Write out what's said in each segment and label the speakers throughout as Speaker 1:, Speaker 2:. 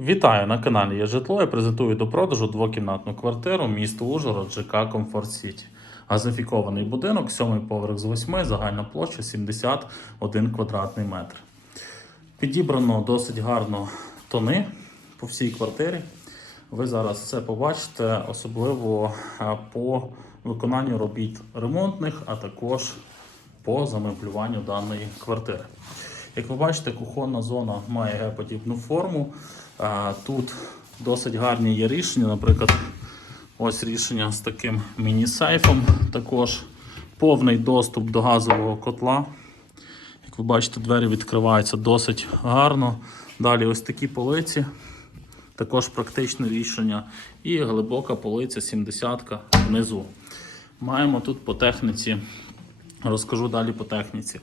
Speaker 1: Вітаю на каналі Є житло. Я презентую до продажу двокімнатну квартиру місто Ужгород, ЖК Комфорт Сіті. Газифікований будинок, сьомий поверх з восьми, загальна площа 71 квадратний метр. Підібрано досить гарно тони по всій квартирі. Ви зараз все побачите, особливо по виконанню робіт ремонтних, а також по замеблюванню даної квартири. Як ви бачите, кухонна зона має Г-подібну форму. Тут досить гарні є рішення. Наприклад, ось рішення з таким міні-сейфом. Також повний доступ до газового котла. Як ви бачите, двері відкриваються досить гарно. Далі ось такі полиці. Також практичне рішення. І глибока полиця 70 внизу. Маємо тут по техніці, розкажу далі по техніці.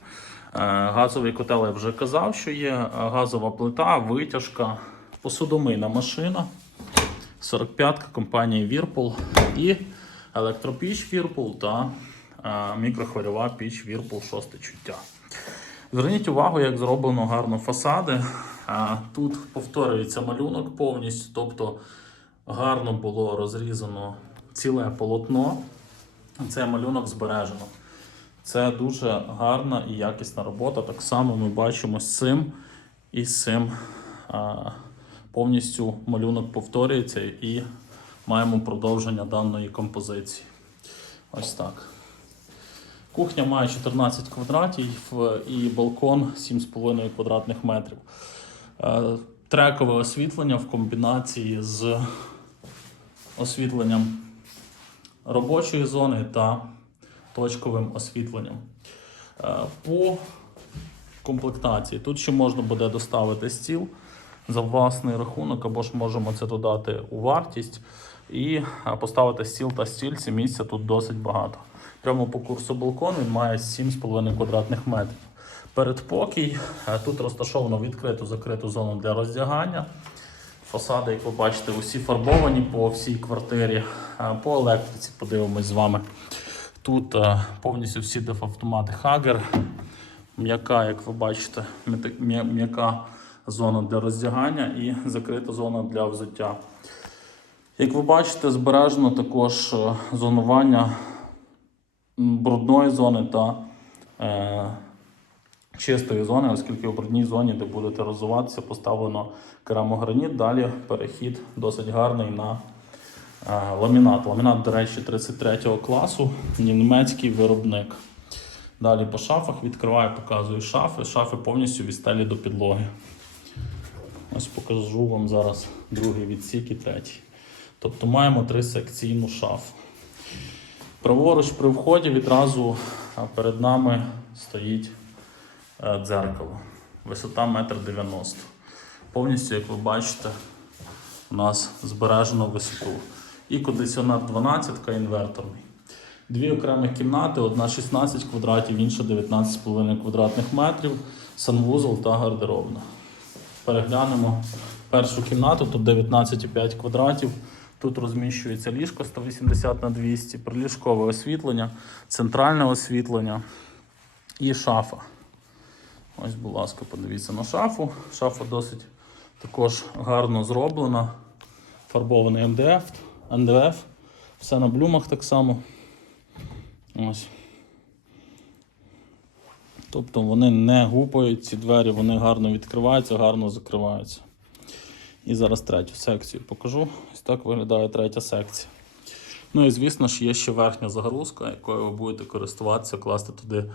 Speaker 1: Е, Газовий котел я вже казав, що є е, газова плита, витяжка, посудомийна машина, 45-ка компанії Whirlpool і електропіч Whirlpool та е, мікрохвильова піч Whirlpool 6 чуття. Зверніть увагу, як зроблено гарно фасади. Тут повторюється малюнок повністю, тобто гарно було розрізано ціле полотно. Це малюнок збережено. Це дуже гарна і якісна робота. Так само ми бачимо з цим і з цим повністю малюнок повторюється і маємо продовження даної композиції. Ось так. Кухня має 14 квадратів і балкон 7,5 квадратних метрів. Е, Трекове освітлення в комбінації з освітленням робочої зони та точковим освітленням. Е, По комплектації тут ще можна буде доставити стіл за власний рахунок, або ж можемо це додати у вартість і е, поставити стіл та стільці. Місця тут досить багато. Прямо по курсу балкон він має 7,5 квадратних метрів. Передпокій. Е, Тут розташовано відкриту закриту зону для роздягання. Фасади, як ви бачите, усі фарбовані по всій квартирі. По електриці подивимось з вами. Тут е, повністю всі дефавтомати Хагер. М'яка, як ви бачите, м'я- м'я- м'яка зона для роздягання і закрита зона для взуття. Як ви бачите, збережено також е, зонування брудної зони та е, чистої зони, оскільки у брудній зоні, де будете розвиватися, поставлено керамограніт. Далі перехід досить гарний на ламінат. Ламінат, до речі, 33 класу, німецький виробник. Далі по шафах відкриваю, показую шафи. Шафи повністю від стелі до підлоги. Ось покажу вам зараз другий відсік і третій. Тобто маємо три секційну шафу. Праворуч при вході відразу перед нами стоїть е, дзеркало. Висота 1,90 м. Повністю, як ви бачите, у нас збережено висоту. І кондиціонер 12 інверторний. Дві окремі кімнати, одна 16 квадратів, інша 19,5 квадратних метрів, санвузол та гардеробна. Переглянемо першу кімнату, тут 19,5 квадратів. Тут розміщується ліжко 180 на 200, приліжкове освітлення, центральне освітлення і шафа. Ось, будь ласка, подивіться на шафу. Шафа досить також гарно зроблена. Фарбований МДФ, НДФ. Все на блюмах так само. Ось. Тобто вони не гупають ці двері, вони гарно відкриваються, гарно закриваються. І зараз третю секцію покажу. Ось так виглядає третя секція. Ну і звісно ж є ще верхня загрузка, якою ви будете користуватися, класти туди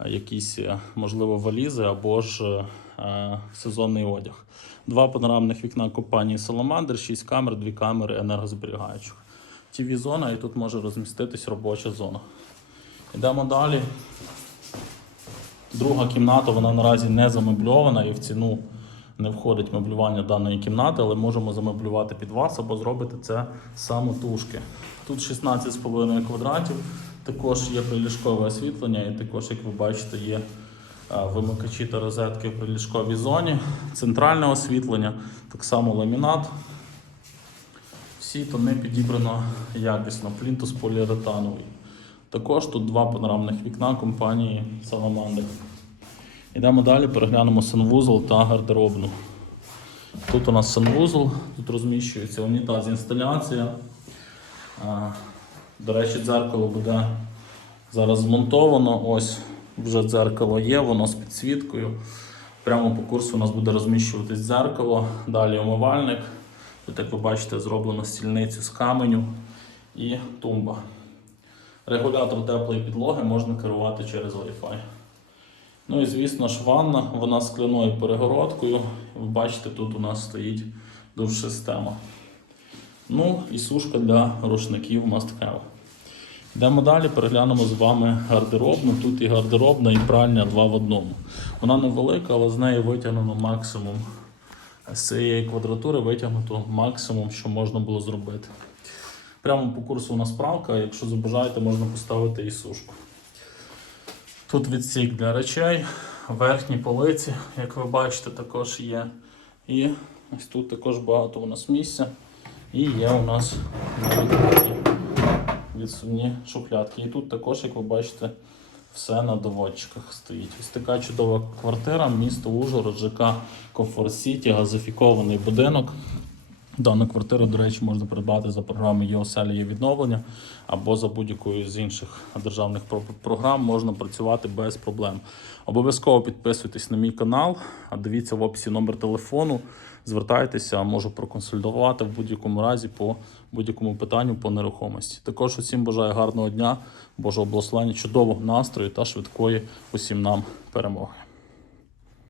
Speaker 1: е, якісь, е, можливо, валізи або ж е, сезонний одяг. Два панорамних вікна компанії Salamander, 6 камер, 2 камери енергозберігаючих. tv зона і тут може розміститись робоча зона. Йдемо далі. Друга кімната, вона наразі не замебльована і в ціну не входить меблювання даної кімнати, але можемо замеблювати під вас або зробити це самотужки. Тут 16,5 квадратів, також є приліжкове освітлення, і також, як ви бачите, є вимикачі та розетки в приліжковій зоні, центральне освітлення, так само ламінат. Всі тони підібрано якісно, плінтус поліуретановий. Також тут два панорамних вікна компанії Salamander. Йдемо далі, переглянемо санвузол та гардеробну. Тут у нас санвузол, тут розміщується унітаз інсталяція. До речі, дзеркало буде зараз змонтовано. Ось вже дзеркало є, воно з підсвіткою. Прямо по курсу у нас буде розміщуватись дзеркало, далі омивальник. Тут, як ви бачите, зроблено стільницю з каменю і тумба. Регулятор теплої підлоги можна керувати через Wi-Fi. Ну і звісно ж ванна, вона з скляною перегородкою. Ви бачите, тут у нас стоїть душ-система. Ну і сушка для рушників must. Йдемо далі, переглянемо з вами гардеробну. Тут і гардеробна, і пральня два в одному. Вона невелика, але з неї витягнено максимум. З цієї квадратури витягнуто максимум, що можна було зробити. Прямо по курсу у нас правка, якщо забажаєте, можна поставити і сушку. Тут відсік для речей, верхні полиці, як ви бачите, також є. І ось тут також багато у нас місця. І є у нас навіть відсувні шухлядки. І тут також, як ви бачите, все на доводчиках стоїть. Ось така чудова квартира, місто Ужгород, ЖК Комфорт Сіті, газифікований будинок. Дану квартиру, до речі, можна придбати за програмою «Єоселя є відновлення або за будь-якою з інших державних програм можна працювати без проблем. Обов'язково підписуйтесь на мій канал, дивіться в описі номер телефону. Звертайтеся, можу проконсультувати в будь-якому разі по будь-якому питанню по нерухомості. Також усім бажаю гарного дня, Божого благословення, чудового настрою та швидкої усім нам перемоги.